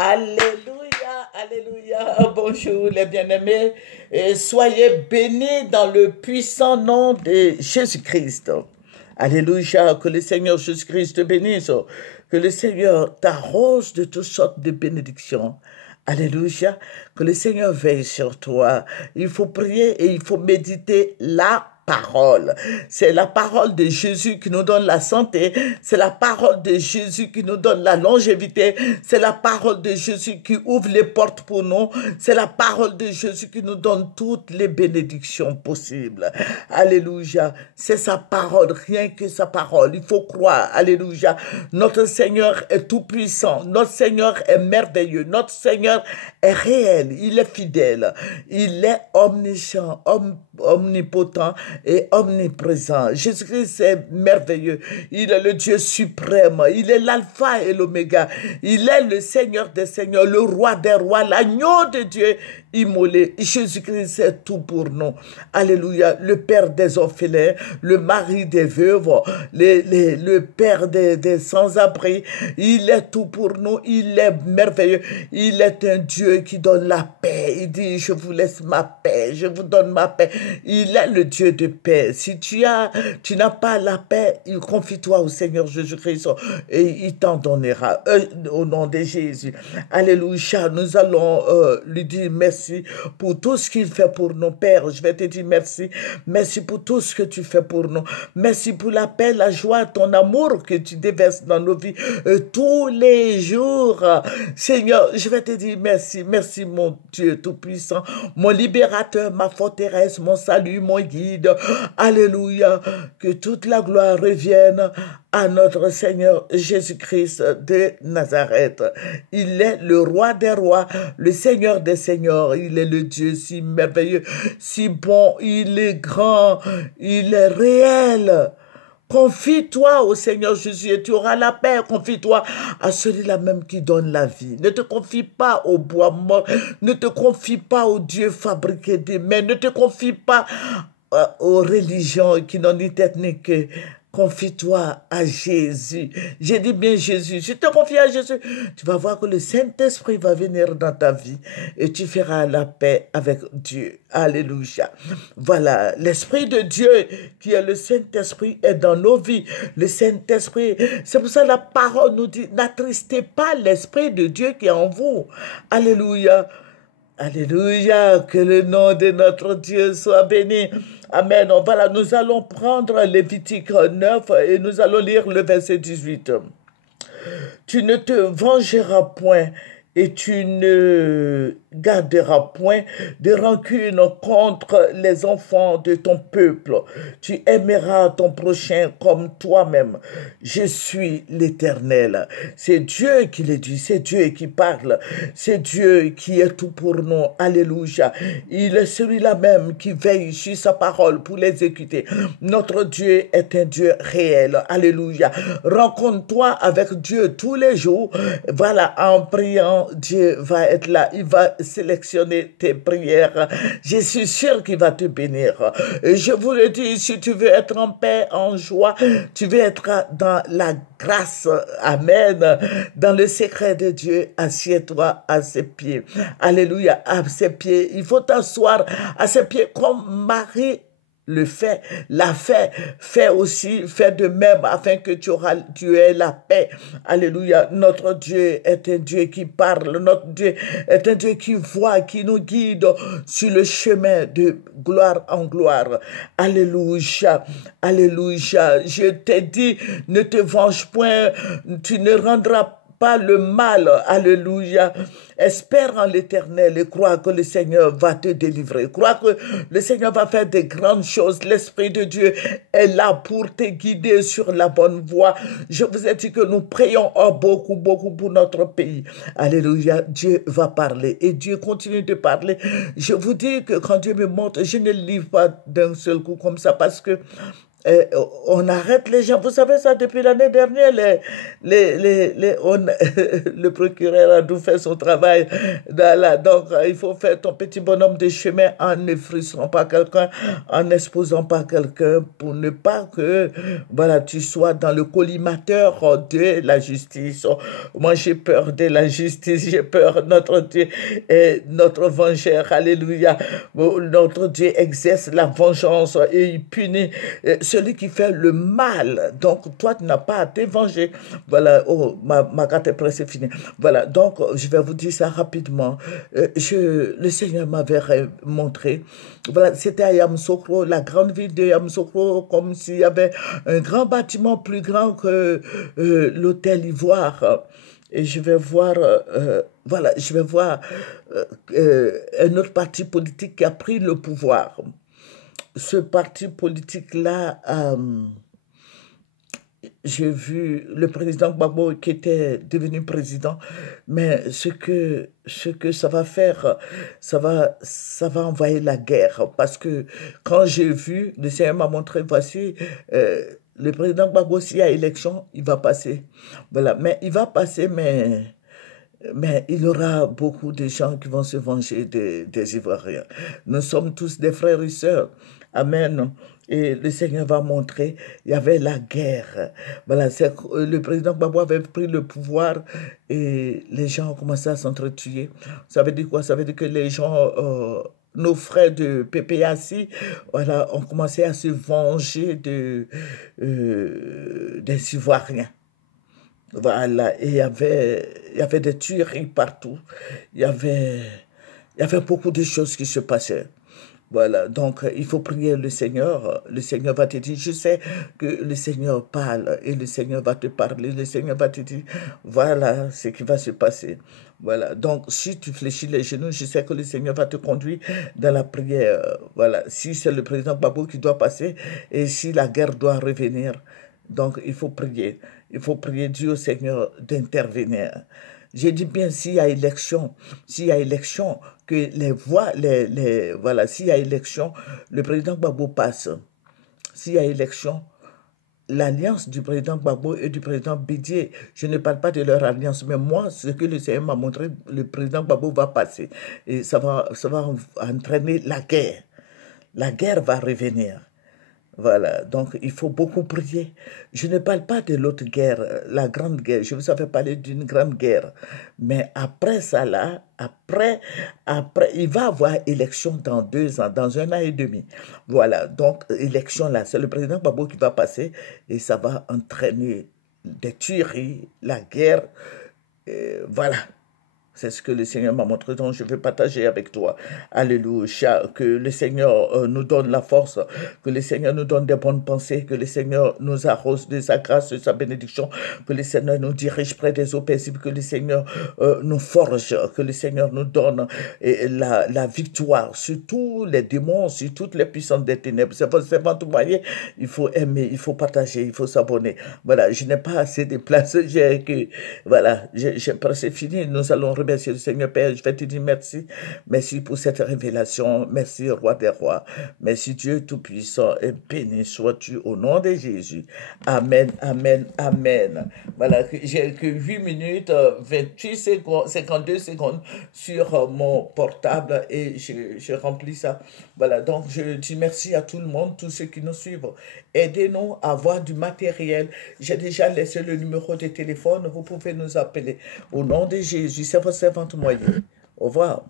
Alléluia, alléluia. Bonjour les bien-aimés. Et soyez bénis dans le puissant nom de Jésus-Christ. Alléluia, que le Seigneur Jésus-Christ te bénisse. Que le Seigneur t'arrose de toutes sortes de bénédictions. Alléluia, que le Seigneur veille sur toi. Il faut prier et il faut méditer la parole. C'est la parole de Jésus qui nous donne la santé. C'est la parole de Jésus qui nous donne la longévité. C'est la parole de Jésus qui ouvre les portes pour nous. C'est la parole de Jésus qui nous donne toutes les bénédictions possibles. Alléluia. C'est sa parole, rien que sa parole. Il faut croire. Alléluia. Notre Seigneur est tout puissant. Notre Seigneur est merveilleux. Notre Seigneur est réel. Il est fidèle. Il est omniscient, omnipotent et omniprésent. Jésus-Christ est merveilleux. Il est le Dieu suprême. Il est l'alpha et l'oméga. Il est le Seigneur des seigneurs, le roi des rois, l'agneau de Dieu immolé. Jésus-Christ est tout pour nous. Alléluia. Le Père des orphelins, le mari des veuves, le Père des sans-abri. Il est tout pour nous. Il est merveilleux. Il est un Dieu qui donne la paix. Il dit, je vous laisse ma paix. Je vous donne ma paix. Il est le Dieu de paix. Si tu n'as pas la paix, confie-toi au Seigneur Jésus-Christ et il t'en donnera au nom de Jésus. Alléluia. Nous allons lui dire merci pour tout ce qu'il fait pour nos pères. Je vais te dire merci. Merci pour tout ce que tu fais pour nous. Merci pour la paix, la joie, ton amour que tu déverses dans nos vies tous les jours. Seigneur, je vais te dire merci. Merci mon Dieu Tout-Puissant, mon libérateur, ma forteresse, mon salut, mon guide. Alléluia. Que toute la gloire revienne à notre Seigneur Jésus-Christ de Nazareth. Il est le roi des rois, le Seigneur des seigneurs. Il est le Dieu si merveilleux, si bon. Il est grand, il est réel. Confie-toi au Seigneur Jésus et tu auras la paix. Confie-toi à celui-là même qui donne la vie. Ne te confie pas au bois mort. Ne te confie pas au Dieu fabriqué des mains. Ne te confie pas aux religions qui n'ont ni tête ni queue. Confie-toi à Jésus. J'ai dit bien Jésus. Je te confie à Jésus. Tu vas voir que le Saint-Esprit va venir dans ta vie et tu feras la paix avec Dieu. Alléluia. Voilà, l'Esprit de Dieu qui est le Saint-Esprit est dans nos vies. Le Saint-Esprit, c'est pour ça que la parole nous dit, n'attristez pas l'Esprit de Dieu qui est en vous. Alléluia. Alléluia, que le nom de notre Dieu soit béni. Amen. Voilà, nous allons prendre Lévitique 9 et nous allons lire le verset 18. Tu ne te vengeras point et tu ne garderas point de rancune contre les enfants de ton peuple. Tu aimeras ton prochain comme toi-même. Je suis l'Éternel. C'est Dieu qui le dit, c'est Dieu qui parle, c'est Dieu qui est tout pour nous. Alléluia. Il est celui-là même qui veille sur sa parole pour l'exécuter. Notre Dieu est un Dieu réel. Alléluia. Rencontre-toi avec Dieu tous les jours. Voilà, en priant, Dieu va être là. Il va sélectionner tes prières. Je suis sûr qu'il va te bénir. Et je vous le dis, si tu veux être en paix, en joie, tu veux être dans la grâce, amen, dans le secret de Dieu, assieds-toi à ses pieds. Alléluia, à ses pieds. Il faut t'asseoir à ses pieds comme Marie le fait, l'a fait, fais aussi, fais de même afin que tu aies la paix. Alléluia. Notre Dieu est un Dieu qui parle. Notre Dieu est un Dieu qui voit, qui nous guide sur le chemin de gloire en gloire. Alléluia. Alléluia. Je t'ai dit, ne te venge point, tu ne rendras pas le mal. Alléluia. Espère en l'Éternel et crois que le Seigneur va te délivrer. Crois que le Seigneur va faire des grandes choses. L'Esprit de Dieu est là pour te guider sur la bonne voie. Je vous ai dit que nous prions beaucoup pour notre pays. Alléluia. Dieu va parler et Dieu continue de parler. Je vous dis que quand Dieu me montre, je ne livre pas d'un seul coup comme ça parce que Et on arrête les gens. Vous savez ça, depuis l'année dernière, le procureur a dû faire son travail. Donc, il faut faire ton petit bonhomme de chemin en ne frustrant pas quelqu'un, en n'exposant pas quelqu'un pour ne pas que voilà, tu sois dans le collimateur de la justice. Moi, j'ai peur de la justice, j'ai peur. Notre Dieu est notre vengeur. Alléluia. Notre Dieu exerce la vengeance et il punit celui qui fait le mal. Donc, toi, tu n'as pas à te venger. Voilà, oh, ma carte est pressée, c'est fini. Voilà, donc, je vais vous dire ça rapidement. Le Seigneur m'avait montré, voilà, c'était à Yamoussoukro, la grande ville de Yamoussoukro, comme s'il y avait un grand bâtiment plus grand que l'hôtel Ivoire. Et je vais voir, voilà, je vais voir un autre parti politique qui a pris le pouvoir. Ce parti politique-là, j'ai vu le président Gbagbo qui était devenu président, mais ce que ça va faire, ça va envoyer la guerre. Parce que quand j'ai vu, le Seigneur m'a montré, voici, le président Gbagbo, s'il y a élection, il va passer. Voilà, mais il va passer, mais il y aura beaucoup de gens qui vont se venger des Ivoiriens. Nous sommes tous des frères et sœurs. Amen. Et le Seigneur va montrer, il y avait la guerre. Voilà, le président Gbagbo avait pris le pouvoir et les gens ont commencé à s'entretuer. Ça veut dire quoi? Ça veut dire que les gens, nos frères de PPAC, voilà, ont commencé à se venger des Ivoiriens. Voilà, et il y avait des tueries partout. Il y avait, il y avait beaucoup de choses qui se passaient. Voilà, donc il faut prier le Seigneur. Le Seigneur va te dire, je sais que le Seigneur parle et le Seigneur va te parler. Le Seigneur va te dire, voilà ce qui va se passer. Voilà, donc si tu fléchis les genoux, je sais que le Seigneur va te conduire dans la prière. Voilà, si c'est le président Gbagbo qui doit passer et si la guerre doit revenir. Donc il faut prier. Il faut prier Dieu au Seigneur d'intervenir. J'ai dit bien s'il y a élection, que les voix, voilà, s'il y a élection, le président Gbagbo passe. S'il y a élection, l'alliance du président Gbagbo et du président Bédié, je ne parle pas de leur alliance, mais moi, ce que le CM m'a montré, le président Gbagbo va passer. Et ça va entraîner la guerre. La guerre va revenir. Voilà, donc il faut beaucoup prier. Je ne parle pas de l'autre guerre, la grande guerre. Je vous avais parlé d'une grande guerre. Mais après ça, là, après, il va y avoir élection dans 2 ans, dans 1 an et demi. Voilà, donc élection là, c'est le président Gbagbo qui va passer et ça va entraîner des tueries, la guerre. Voilà, c'est ce que le Seigneur m'a montré, donc je vais partager avec toi. Alléluia. Que le Seigneur nous donne la force, que le Seigneur nous donne des bonnes pensées, que le Seigneur nous arrose de sa grâce, de sa bénédiction, que le Seigneur nous dirige près des eaux paisibles, que le Seigneur nous forge, que le Seigneur nous donne la victoire sur tous les démons, sur toutes les puissances des ténèbres. C'est votre moyen, il faut aimer, il faut partager, il faut s'abonner. Voilà, je n'ai pas assez de place, voilà, c'est fini, nous allons remercier le Seigneur Père, je vais te dire merci. Merci pour cette révélation. Merci, Roi des Rois. Merci, Dieu Tout-Puissant. Et béni sois-tu au nom de Jésus. Amen, amen, amen. Voilà, j'ai que 8 minutes, 28 secondes, 52 secondes sur mon portable et je remplis ça. Voilà, donc je dis merci à tout le monde, tous ceux qui nous suivent. Aidez-nous à avoir du matériel. J'ai déjà laissé le numéro de téléphone. Vous pouvez nous appeler. Au nom de Jésus, c'est votre servante moyenne. Au revoir.